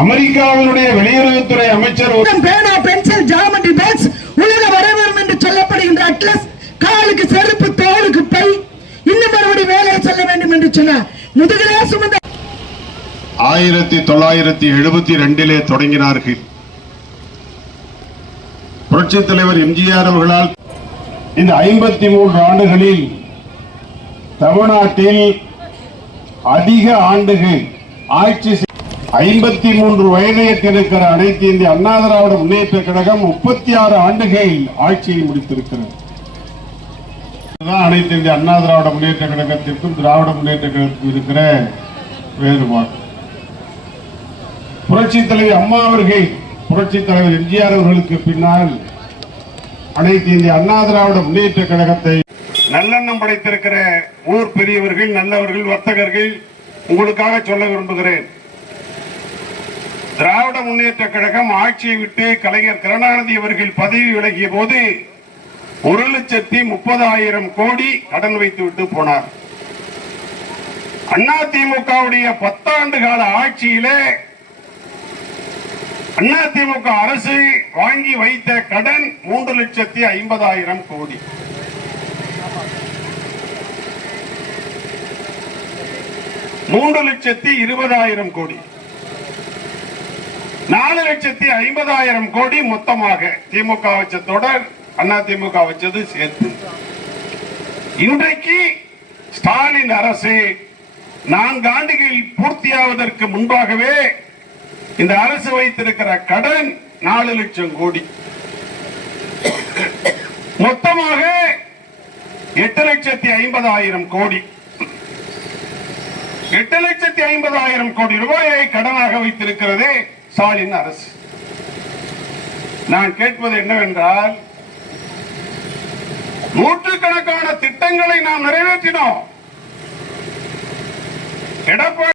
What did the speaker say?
அமெரிக்காவினுடைய வெளியுறவுத்துறை அமைச்சர் பேனா பென்சில் ஜாமெட்ரி பாக்ஸ் உலக வரைபடம் என்று சொல்லப்படுகின்ற அட்லஸ் காலுக்கு செருப்பு தோலுக்கு பை இன்னும் மறுபடி வேலையை செல்ல வேண்டும் என்று சொன்னார். முதுகிலே சுமந்த ஆயிரத்தி தொள்ளாயிரத்தி எழுபத்தி ரெண்டிலே தொடங்கினார்கள். புரட்சித் தலைவர் எம்ஜிஆர் அவர்களால் இந்த ஐம்பத்தி மூன்று ஆண்டுகளில் தமிழ்நாட்டில் அதிக ஆண்டுகள் ஆட்சி ஐம்பத்தி மூன்று வயதை எட்டிருக்கிற அனைத்து இந்திய அண்ணா திராவிட முன்னேற்ற கழகம் முப்பத்தி ஆறு ஆண்டுகள் ஆட்சியை முடித்திருக்கிறது. அனைத்து இந்திய அண்ணா திராவிட முன்னேற்ற கழகத்திற்கும் திராவிட முன்னேற்ற கழகத்திற்கும் இருக்கிற வேறுபாடு. புரட்சி தலைவர் அம்மா அவர்கள் புரட்சி தலைவர் எம்ஜிஆர் அவர்களுக்கு பின்னால் அனைத்து இந்திய அண்ணா திராவிட முன்னேற்ற கழகத்தை நல்லெண்ணம் படைத்திருக்கிற ஊர் பெரியவர்கள் நல்லவர்கள் வர்த்தகர்கள் உங்களுக்காக சொல்ல விரும்புகிறேன். திராவிட முன்னேற்ற கழகம் ஆட்சியை விட்டு கலைஞர் கருணாநிதி அவர்கள் பதவி விலகிய போது ஒரு லட்சத்தி முப்பதாயிரம் கோடி கடன் வைத்து விட்டு போனார். அண்ணா திமுகவுடைய பத்தாண்டு கால ஆட்சியிலே அதிமுக அரசு வாங்கி வைத்த கடன் மூன்று லட்சத்தி ஐம்பதாயிரம் கோடி. மூன்று லட்சத்தி இருபதாயிரம் கோடி. நாலு லட்சத்தி ஐம்பதாயிரம் கோடி மொத்தமாக திமுக வச்சத்தோட தொடர் அண்ணா திமுக வச்சது சேர்த்து. இன்றைக்கு ஸ்டாலின் அரசு நான்கு ஆண்டுகள் பூர்த்தியாவதற்கு முன்பாகவே இந்த அரசு வைத்திருக்கிற கடன் நாலு லட்சம் கோடி. மொத்தமாக எட்டு லட்சத்தி ஐம்பதாயிரம் கோடி. எட்டு லட்சத்தி ஐம்பதாயிரம் கோடி ரூபாயை கடனாக வைத்திருக்கிறது ஸ்டாலின் அரசு. நான் கேட்பது என்னவென்றால் நூற்றுக்கணக்கான திட்டங்களை நாம் நிறைவேற்றினோம். எடப்பாடி